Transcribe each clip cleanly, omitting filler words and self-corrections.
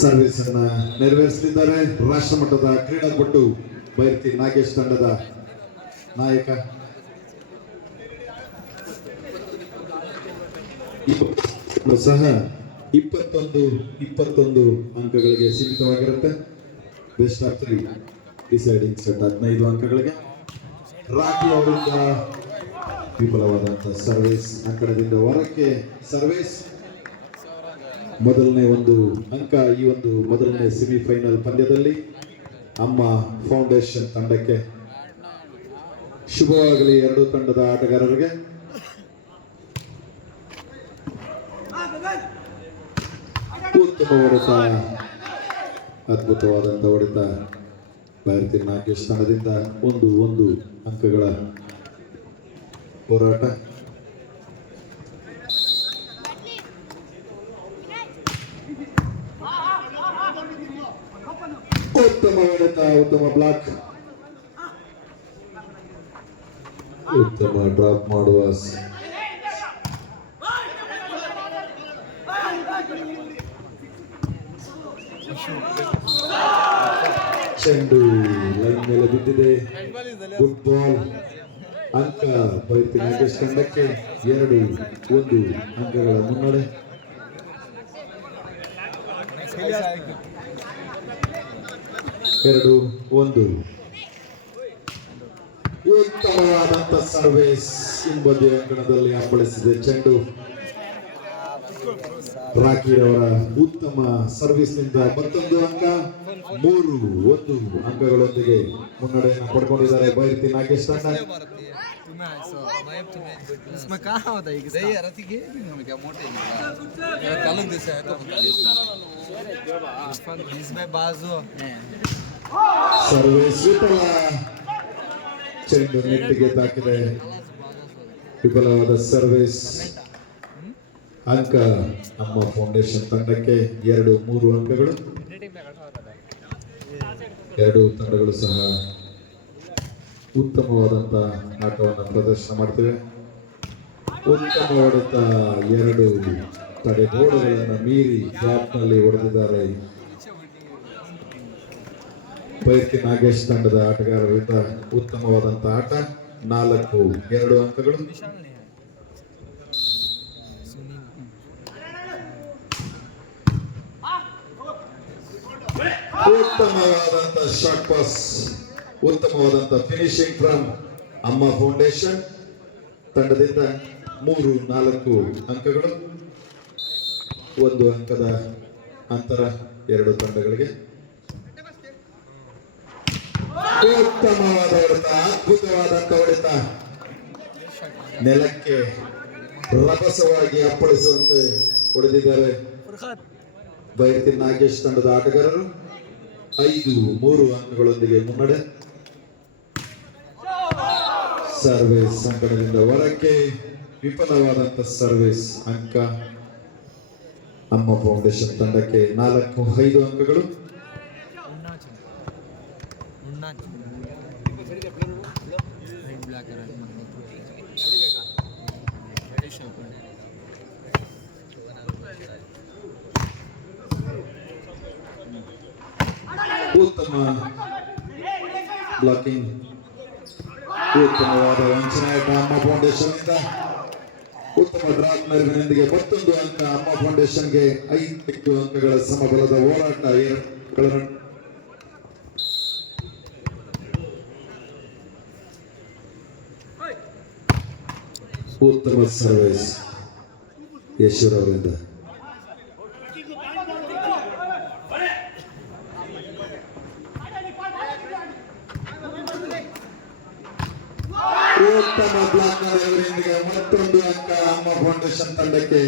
Service ಅನ್ನ ನೆರವೇರಿಸುತ್ತಿದ್ದಾರೆ ರಾಷ್ಟ್ರಮಟ್ಟದ ಕ್ರೀಡಾಪಟು ಬೈರತಿ ನಾಗೇಶ್ ತಂಡದ ನಾಯಕ. ಸಹ 21 ಅಂಕಗಳಿಗೆ ಸೀಮಿತವಾಗಿರುತ್ತೆ. ಬೆಸ್ಟ್ ಆಫ್ 3 ಡಿಸೈಡಿಂಗ್ ಸೆಟ್ 15 ಅಂಕಗಳಿಗೆ. ರಾಕಿ ಅವರಿಂದ ವಿಫಲವಾದಂತಹ ಸರ್ವಿಸ್, ಅಂಕಣದಿಂದ ಹೊರಕ್ಕೆ ಸರ್ವಿಸ್. ಮೊದಲನೇ ಒಂದು ಅಂಕ ಈ ಒಂದು ಮೊದಲನೇ ಸೆಮಿಫೈನಲ್ ಪಂದ್ಯದಲ್ಲಿ ಅಮ್ಮ ಫೌಂಡೇಶನ್ ತಂಡಕ್ಕೆ. ಶುಭವಾಗಲಿ ಎರಡೂ ತಂಡದ ಆಟಗಾರರಿಗೆ. ಉತ್ತಮ ಹೊಡೆತ, ಅದ್ಭುತವಾದಂಥ ಹೊಡೆತ ಬೈರತಿ ನಾಗೇಶ್ ತಂಡದಿಂದ. 1 ಅಂಕಗಳ ಹೋರಾಟ. ಉತ್ತಮ ಹೊಡೆತ, ಉತ್ತಮ ಬ್ಲಾಕ್, ಉತ್ತಮ ಡ್ರಾಪ್ ಮಾಡುವ ಚೆಂಡು ಲೈನ್ ಮೇಲೆ ಬಿದ್ದಿದೆ. Good ball. ಅಂಕ ಬೈರತಿ ನಾಗೇಶ್ ತಂಡಕ್ಕೆ 2-1 ಅಂಕಗಳ ಮುನ್ನಡೆ. ಉತ್ತಮವಾದಂತ ಸರ್ವಿಸ್ ಹಿಂಬದಿ ಅಂಕಣದಲ್ಲಿ ಅಪ್ಪಳಿಸಿದೆ ಚೆಂಡು. ರಾಕಿ ಅವರ ಉತ್ತಮ ಸರ್ವಿಸ್ ನಿಂದ ಮತ್ತೊಂದು ಅಂಕ. 3-1 ಅಂಕಗಳೊಂದಿಗೆ ಮುನ್ನಡೆಯನ್ನು ಪಡ್ಕೊಂಡಿದ್ದಾರೆ ಬೈರತಿ ನಾಗೇಶ್ ತಂಡ. ಸರ್ವಿಸ್ ವಿಫಲ, ಚೆಂಡು ನೆಟ್ಟಿಗೆ ತಾಕಿದೆ. ವಿಫಲವಾದ ಸರ್ವಿಸ್. ಅಂಕ ನಮ್ಮ ಫೌಂಡೇಶನ್ ತಂಡಕ್ಕೆ 2-3 ಅಂಕಗಳು. ಎರಡೂ ತಂಡಗಳು ಸಹ ಉತ್ತಮವಾದಂತ ಆಟವನ್ನು ಪ್ರದರ್ಶನ ಮಾಡ್ತೇವೆ. ಉತ್ತಮ ಹೊಡೆತ, 2 ತಡೆಗೋಡೆಗಳನ್ನು ಮೀರಿ ಗ್ಯಾಪ್ನಲ್ಲಿ ಹೊಡೆದಿದ್ದಾರೆ ಬೈರತಿ ನಾಗೇಶ್ ತಂಡದ ಆಟಗಾರರಿಂದ. ಉತ್ತಮವಾದಂತ ಆಟ. 4-2 ಅಂಕಗಳು. ಉತ್ತಮವಾದಂತ ಶಾರ್ಟ್ ಪಾಸ್, ಉತ್ತಮವಾದಂತ ಫಿನಿಶಿಂಗ್ ಫ್ರಮ್ ಅಮ್ಮ ಫೌಂಡೇಶನ್ ತಂಡದಿಂದ. 3-4 ಅಂಕಗಳು. 1 ಅಂಕದ ಅಂತರ ಎರಡೂ ತಂಡಗಳಿಗೆ. ಉತ್ತಮವಾದ ಹೊಡೆತ, ಅದ್ಭುತವಾದಂತ ಹೊಡೆತ, ನೆಲಕ್ಕೆ ರಭಸವಾಗಿ ಅಪ್ಪಳಿಸುವಂತೆ ಹೊಡೆದಿದ್ದಾರೆ ಬೈರತಿ ನಾಗೇಶ್ ತಂಡದ ಆಟಗಾರರು. 5-3 ಅಂಕಗಳೊಂದಿಗೆ ಮುನ್ನಡೆ. ಸರ್ವಿಸ್ ಅಂಕಣದಿಂದ ಹೊರಕ್ಕೆ ವಿಫಲವಾದಂತ ಸರ್ವಿಸ್. ಅಂಕ ಅಮ್ಮ ಫೌಂಡೇಶನ್ ತಂಡಕ್ಕೆ 4-5 ಅಂಕಗಳು. ಉತ್ತಮ ಬ್ಲಾಕಿಂಗ್, ಉತ್ತಮವಾದ ವಂಚನೆ ಅಮ್ಮ ಫೌಂಡೇಶನ್ ಇಂದ. ಉತ್ತಮ ಡ್ರಾಪ್ ನೆರವಿನೊಂದಿಗೆ ಮತ್ತೊಂದು ಅಂಕ ಅಮ್ಮ ಫೌಂಡೇಶನ್ಗೆ. 5 ಅಂಕಗಳ ಸಮಬಲದ ಹೋರಾಟ. ಉತ್ತಮ ಸರ್ವಿಸ್ ಯಶೂರ್ ಅವರಿಂದ. ಉತ್ತಮ ಬ್ಲಾಕ್ ನೆರವಿನೊಂದಿಗೆ ಮತ್ತೊಂದು ಅಂಕ ಅಮ್ಮ ಫೌಂಡೇಶನ್ ತಂಡಕ್ಕೆ.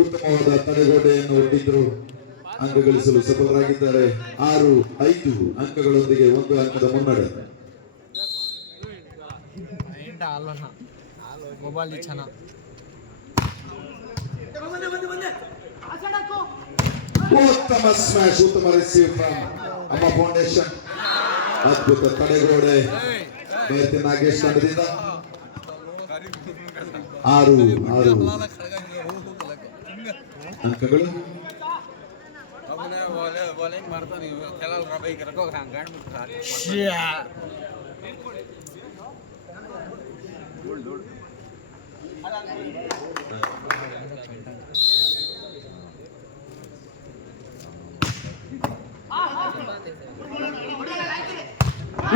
ಉತ್ತಮವಾದ ತಡೆಗೋಡೆಯನ್ನು ಒಡ್ಡಿದ್ರು ಅಂಕ ಗಳಿಸಲು ಸಫಲರಾಗಿದ್ದಾರೆ. 6-5 ಅಂಕಗಳೊಂದಿಗೆ 1 ಅಂಕದ ಮುನ್ನಡೆ. ಉತ್ತಮ ಸ್ಮ್ಯಾಶ್, ಉತ್ತಮ ರಿಸೀವ್ ಫ್ರಮ್ ಅಮ್ಮ ಫೌಂಡೇಶನ್. ಅದ್ಭುತ ತಡೆಗೋಡೆ ಬೈರತಿ ನಾಗೇಶ್ ತಂಡದಿಂದ. 6-6 ಅಂಕಗಳು.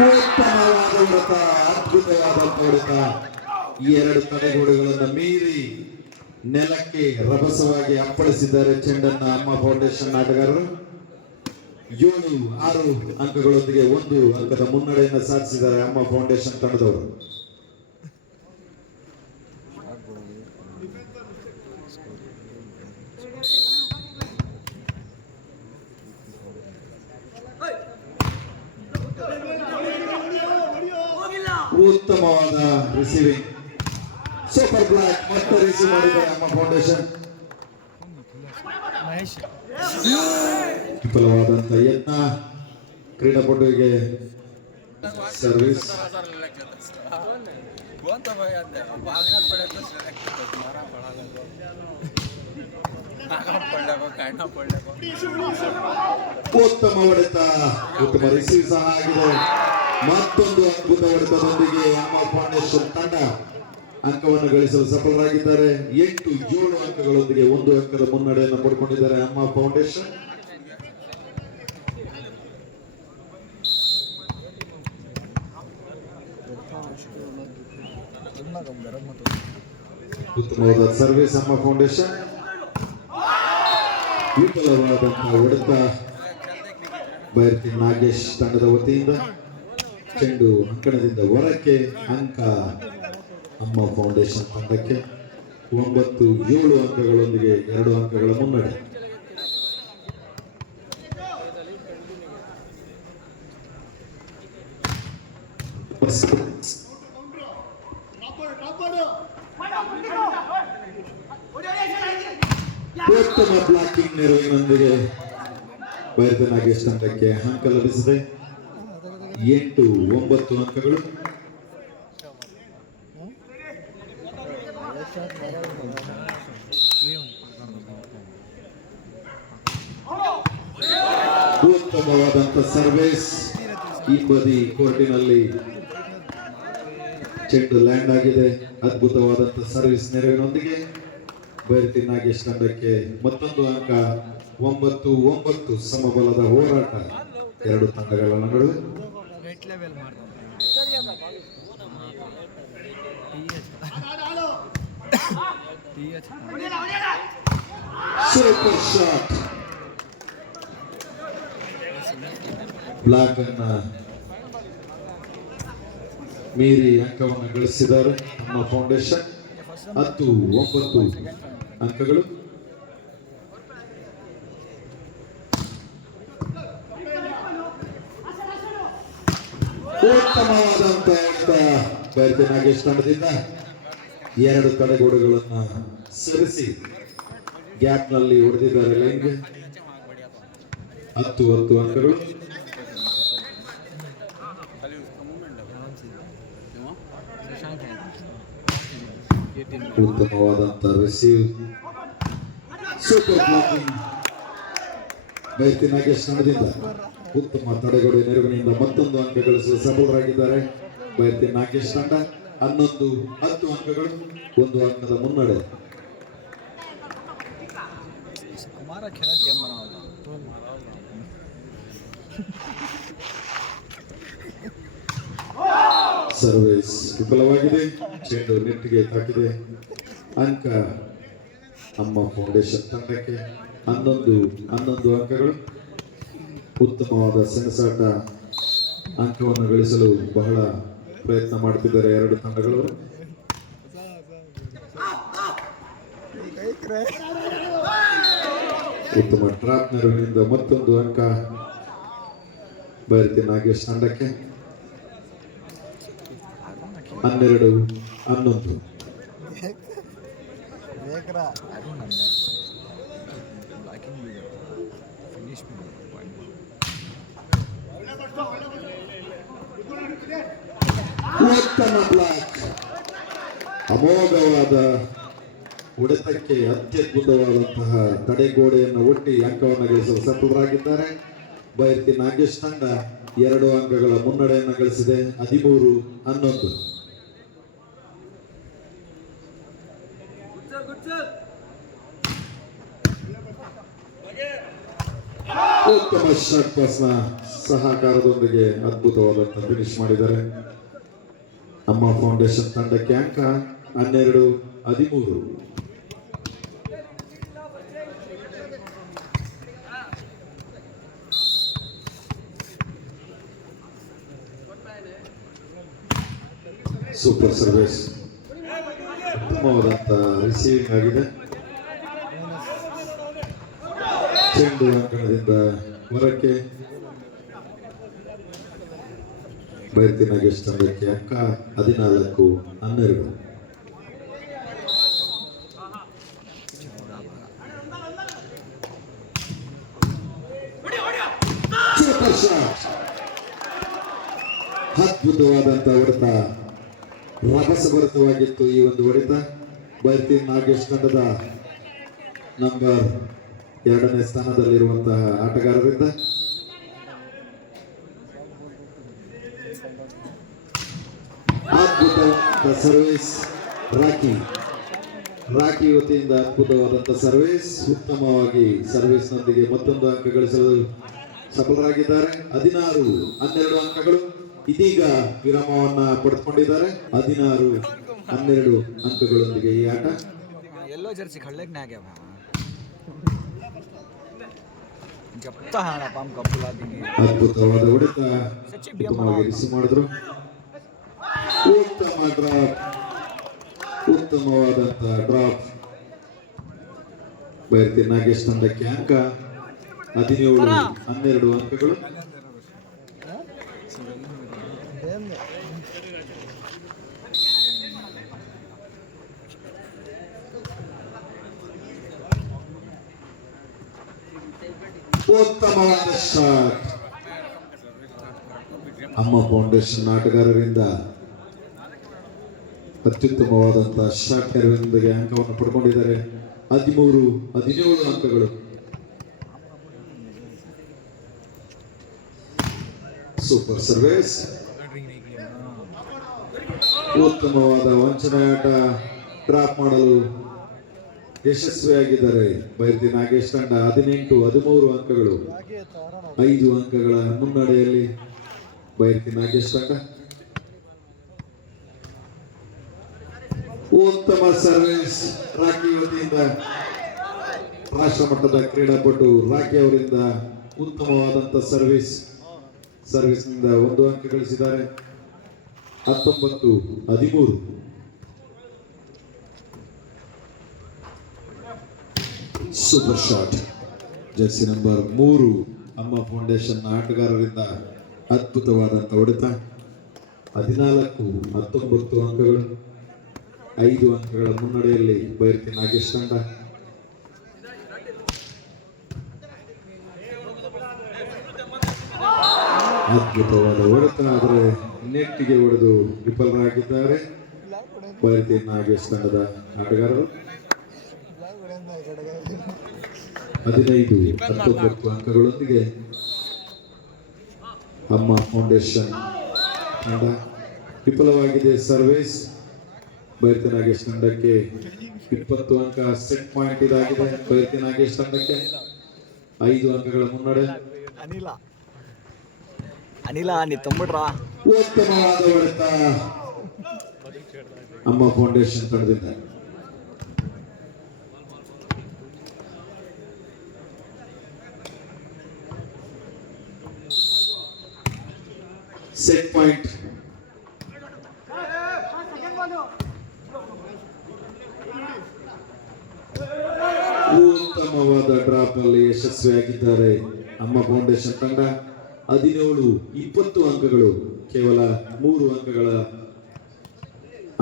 ಉತ್ತಮವಾದ ಹೊಡೆತ, ಅದ್ಭುತವಾದ ಹೊಡೆತ. ಈ ಎರಡು ತಡೆಗೋಡೆಗಳನ್ನು ಮೀರಿ ನೆಲಕ್ಕೆ ರಭಸವಾಗಿ ಅಪ್ಪಳಿಸಿದ್ದಾರೆ ಚೆಂಡನ್ನ ಅಮ್ಮ ಫೌಂಡೇಶನ್ ಆಟಗಾರರು. 7-6 ಅಂಕಗಳೊಂದಿಗೆ 1 ಅಂಕದ ಮುನ್ನಡೆಯನ್ನು ಸಾಧಿಸಿದ್ದಾರೆ ಅಮ್ಮ ಫೌಂಡೇಶನ್ ತಂಡದವರು. ಉತ್ತಮವಾದ ರಿಸೀವಿಂಗ್, ಸೂಪರ್ ಬ್ಲಾಕ್ ಮತ್ತೆ ರಿಸೀವ್ ಮಾಡಿದ್ದಾರೆ ಅಮ್ಮ ಫೌಂಡೇಶನ್. ವಿಫಲವಾದಂತ ಯತ್ನ, ಕ್ರೀಡಾಪಟುವಿಗೆ ಸರ್ವಿಸ್. ಉತ್ತಮ ಹೊಡೆತ, ಉತ್ತಮ ರಿಸೀವ್ ಸಹ ಆಗಿದೆ. ಮತ್ತೊಂದು ಅದ್ಭುತ ಹೊಡೆತದೊಂದಿಗೆ ಅಮ್ಮ ಫೌಂಡೇಶನ್ ತಂಡ ಅಂಕವನ್ನು ಗಳಿಸಲು ಸಫಲರಾಗಿದ್ದಾರೆ. 8-7 ಅಂಕಗಳೊಂದಿಗೆ 1 ಅಂಕದ ಮುನ್ನಡೆಯನ್ನು ಪಡ್ಕೊಂಡಿದ್ದಾರೆ ಅಮ್ಮ ಫೌಂಡೇಶನ್. ಉತ್ತಮವಾದ ಸರ್ವಿಸ್ ಅಮ್ಮ ಫೌಂಡೇಶನ್. ವಿಫಲವಾದಂತಹ ಹೊಡೆತ ಬೈರ್ತಿ ನಾಗೇಶ್ ತಂಡದ ವತಿಯಿಂದ. ಚೆಂಡು ಅಂಕಣದಿಂದ ಹೊರಕ್ಕೆ, ಅಂಕ ಅಮ್ಮ ಫೌಂಡೇಶನ್ ತಂಡಕ್ಕೆ. 9-7 ಅಂಕಗಳೊಂದಿಗೆ 2 ಅಂಕಗಳ ಮುನ್ನಡೆ. ಉತ್ತಮ ಬ್ಲಾಕಿಂಗ್ ನೆರವಿನೊಂದಿಗೆ ಬೈರ್ತಿ ನಾಗೇಶ್ ತಂಡಕ್ಕೆ ಅಂಕ ಲಭಿಸಿದೆ. 8-9 ಅಂಕಗಳು. ಉತ್ತಮವಾದಂತ ಸರ್ವಿಸ್. ಈ ಬದಿ ಕೋರ್ಟಿನಲ್ಲಿ ಚೆಂಡು ಲ್ಯಾಂಡ್ ಆಗಿದೆ. ಅದ್ಭುತವಾದಂತ ಸರ್ವಿಸ್ ನೆರವಿನೊಂದಿಗೆ ಬೈರ್ತಿ ನಾಗೇಶ್ ತಂಡಕ್ಕೆ ಮತ್ತೊಂದು ಅಂಕ. 9-9 ಸಮಬಲದ ಹೋರಾಟ ಎರಡು ತಂಡಗಳ ನಡುವೆ. Super shot. ಬ್ಲಾಕ್ ಅನ್ನ ಮೀರಿ ಅಂಕವನ್ನು ಗಳಿಸಿದ್ದಾರೆ ನಮ್ಮ ಫೌಂಡೇಶನ್. 10-9 ಅಂಕಗಳು. ಉತ್ತಮವಾದಂತ ಬೈರ್ತಿ ನಾಗೇಶ್ ತಂಡದಿಂದ 2 ತಡೆಗೋಡೆಗಳನ್ನು ಸರಿಸಿ ಗ್ಯಾಪ್ ನಲ್ಲಿ ಹೊಡೆದಿದ್ದಾರೆ ಲೈನ್ಗೆ. 10-10 ಅಂಕಗಳು. ಉತ್ತಮವಾದಂತ receive, super blocking Byrathi Nagesh ತಂಡದಿಂದ. ಉತ್ತಮ ತಡೆಗೋಡೆ ನೆರವಿನಿಂದ ಮತ್ತೊಂದು ಅಂಕ ಗಳಿಸಲು ಸಫಲರಾಗಿದ್ದಾರೆ ಬೈರ್ತಿ ನಾಗೇಶ್ ತಂಡ. 11-10 ಅಂಕಗಳು, 1 ಅಂಕದ ಮುನ್ನಡೆ. ಸರ್ವಿಸ್ ವಿಫಲವಾಗಿದೆ. ಚೆಂಡು ನೆಟ್ಗೆ ತಾಕಿದೆ. ಅಂಕ ಅಮ್ಮ ಫೌಂಡೇಶನ್ ತಂಡಕ್ಕೆ. 11 ಅಂಕಗಳು. ಉತ್ತಮವಾದ ಸೆಣಸಾಟ, ಅಂಕವನ್ನು ಗಳಿಸಲು ಬಹಳ ಪ್ರಯತ್ನ ಮಾಡುತ್ತಿದ್ದಾರೆ ಎರಡು ತಂಡಗಳು. ಉತ್ತಮ ಟ್ರಾಪ್ ನೆರವಿನಿಂದ ಮತ್ತೊಂದು ಅಂಕ ಬೈರ್ತಿ ನಾಗೇಶ್ ತಂಡಕ್ಕೆ. 12-11. ಉತ್ತಮ ಬ್ಲಾಕ್, ಅಮೋಘವಾದ ಹೊಡೆತಕ್ಕೆ ಅತ್ಯದ್ಭುತವಾದಂತಹ ತಡೆಗೋಡೆಯನ್ನು ಒಡ್ಡಿ ಅಂಕವನ್ನು ಗಳಿಸಲು ಸಫಲರಾಗಿದ್ದಾರೆ. ಬೈರ್ತಿ ನಾಗೇಶ್ ತಂಡ 2 ಅಂಕಗಳ ಮುನ್ನಡೆಯನ್ನು ಗಳಿಸಿದೆ, 13-11. ಉತ್ತಮ ಶಾಟ್ ಪಾಸ್ನ ಸಹಕಾರದೊಂದಿಗೆ ಅದ್ಭುತವಾದಂತಹ ಫಿನಿಶ್ ಮಾಡಿದ್ದಾರೆ. ಅಮ್ಮ ಫೌಂಡೇಶನ್ ತಂಡಕ್ಕೆ ಅಂಕ 12-13. ಸೂಪರ್ ಸರ್ವಿಸ್, ಉತ್ತಮವಾದಂತ ರಿಸೀವಿಂಗ್ ಆಗಿದೆ. ಚೆಂಡು ಅಂಕಣದಿಂದ ಹೊರಕ್ಕೆ ಬೈರ್ತಿ ನಾಗೇಶ್ ತಂಡಕ್ಕೆ ಅಂಕ 14-12. ಅದ್ಭುತವಾದಂತಹ ಹೊಡೆತ, ರಭಸಭರಿತವಾಗಿತ್ತು ಈ ಒಂದು ಹೊಡೆತ. ಬೈರ್ತಿ ನಾಗೇಶ್ ತಂಡದ ನಂಬರ್ 2ನೇ ಸ್ಥಾನದಲ್ಲಿರುವಂತಹ ಆಟಗಾರರಿಂದ ಅದ್ಭುತ ಸರ್ವಿಸ್. ರಾಕಿ ವತಿಯಿಂದ ಅದ್ಭುತವಾದಂತಹ ಸರ್ವಿಸ್, ಉತ್ತಮವಾಗಿ ಸರ್ವಿಸ್ನೊಂದಿಗೆ ಮತ್ತೊಂದು ಅಂಕ ಗಳಿಸಲು ಸಫಲರಾಗಿದ್ದಾರೆ. 16-12 ಅಂಕಗಳು. ಇದೀಗ ವಿರಾಮವನ್ನ ಪಡೆದುಕೊಂಡಿದ್ದಾರೆ. 16-12 ಅಂಕಗಳೊಂದಿಗೆ ಈ ಆಟ. येलो जर्सी खड़ले ना गया ಅದ್ಭುತವಾದ ಹೊಡೆತ, ಉತ್ತಮವಾಗಿ ರಿಸೀವ್ ಮಾಡಿದ್ರು. ಉತ್ತಮ ಡ್ರಾಪ್, ಉತ್ತಮವಾದಂತಹ ಡ್ರಾಪ್. ಬೈರ್ತಿ ನಾಗೇಶ್ ತಂಡಕ್ಕೆ ಅಂಕ 17-12 ಅಂಕಗಳು. ಉತ್ತಮವಾದ ಶಾಟ್. ಅಮ್ಮ ಫೌಂಡೇಶನ್ ಆಟಗಾರರಿಂದ ಅತ್ಯುತ್ತಮವಾದಂತಹ ಶಾಟ್ ನೆರವಿನೊಂದಿಗೆ ಅಂಕವನ್ನು ಪಡ್ಕೊಂಡಿದ್ದಾರೆ. 13-17 ಅಂಕಗಳು. ಸೂಪರ್ ಸರ್ವಿಸ್, ಉತ್ತಮವಾದ ವಂಚನೆ ಆಟ. ಡ್ರಾಪ್ ಮಾಡಲು ಯಶಸ್ವಿಯಾಗಿದ್ದಾರೆ ಬೈರ್ತಿ ನಾಗೇಶ್ ತಂಡ. 18-13 ಅಂಕಗಳು. 5 ಅಂಕಗಳ ಮುನ್ನಡೆಯಲ್ಲಿ ಬೈರ್ತಿ ನಾಗೇಶ್ ತಂಡ. ಉತ್ತಮ ಸರ್ವಿಸ್ ರಾಕಿ ವತಿಯಿಂದ, ರಾಷ್ಟ್ರ ಮಟ್ಟದ ಕ್ರೀಡಾಪಟು ರಾಕಿ ಅವರಿಂದ ಉತ್ತಮವಾದಂತ ಸರ್ವಿಸ್ನಿಂದ 1 ಅಂಕ ಗಳಿಸಿದ್ದಾರೆ. 19-13. Super shot. ಜರ್ಸಿ ನಂಬರ್ 3 ಅಮ್ಮ ಫೌಂಡೇಶನ್ ಆಟಗಾರರಿಂದ ಅದ್ಭುತವಾದಂಥ ಹೊಡೆತ. 14-19 ಅಂಕಗಳು. 5 ಅಂಕಗಳ ಮುನ್ನಡೆಯಲ್ಲಿ ಬೈರ್ತಿ ನಾಗೇಶ್ ತಂಡ. ಅದ್ಭುತವಾದ ಹೊಡೆತ, ಆದರೆ ನೆಟ್ಟಿಗೆ ಹೊಡೆದು ವಿಫಲರಾಗಿದ್ದಾರೆ ಬೈರ್ತಿ ನಾಗೇಶ್ ತಂಡದ ಆಟಗಾರರು. 15-19 ಅಂಕಗಳೊಂದಿಗೆ ಅಮ್ಮ ಫೌಂಡೇಶನ್ ತಂಡ ವಿಫಲವಾಗಿದೆ. ಸರ್ವಿಸ್ ಬೈರ್ತಿ ನಾಗೇಶ್ ತಂಡಕ್ಕೆ 20 ಅಂಕ ಸೆಟ್ ಪಾಯಿಂಟ್ ಇದಾಗಿದೆ. ಬೈರ್ತಿ ನಾಗೇಶ್ ತಂಡಕ್ಕೆ 5 ಅಂಕಗಳ ಮುನ್ನಡೆ. ಉತ್ತಮವಾದ ಹೊಡೆತ ಅಮ್ಮ ಫೌಂಡೇಶನ್ ತಂಡದಿಂದ. Set point. ಉತ್ತಮವಾದ ಡ್ರಾಪ್ ನಲ್ಲಿ ಯಶಸ್ವಿಯಾಗಿದ್ದಾರೆ ಅಮ್ಮ ಫೌಂಡೇಶನ್ ತಂಡ. 17-20 ಅಂಕಗಳು. ಕೇವಲ 3 ಅಂಕಗಳ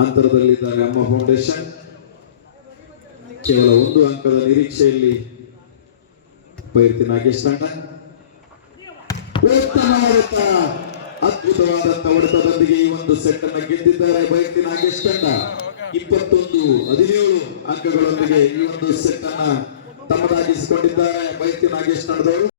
ಅಂತರದಲ್ಲಿದ್ದಾರೆ ಅಮ್ಮ ಫೌಂಡೇಶನ್. ಕೇವಲ 1 ಅಂಕದ ನಿರೀಕ್ಷೆಯಲ್ಲಿ ಬೈರ್ತಿ ನಾಗೇಶ್ ತಂಡ. ಉತ್ತಮ ಹೊಡೆತ, ಅದ್ಭುತವಾದಂತಹ ಹೊಡೆತದೊಂದಿಗೆ ಈ ಒಂದು ಸೆಟ್ ಅನ್ನು ಗೆದ್ದಿದ್ದಾರೆ ಬೈರ್ತಿ ನಾಗೇಶ್ ತಂಡ. 21-17 ಅಂಕಗಳೊಂದಿಗೆ ಈ ಒಂದು ಸೆಟ್ ಅನ್ನ ತಮ್ಮದಾಗಿಸಿಕೊಂಡಿದ್ದಾರೆ. ಬೈತಿ ನಾಗೇಶ್ ನಡೆದವರು.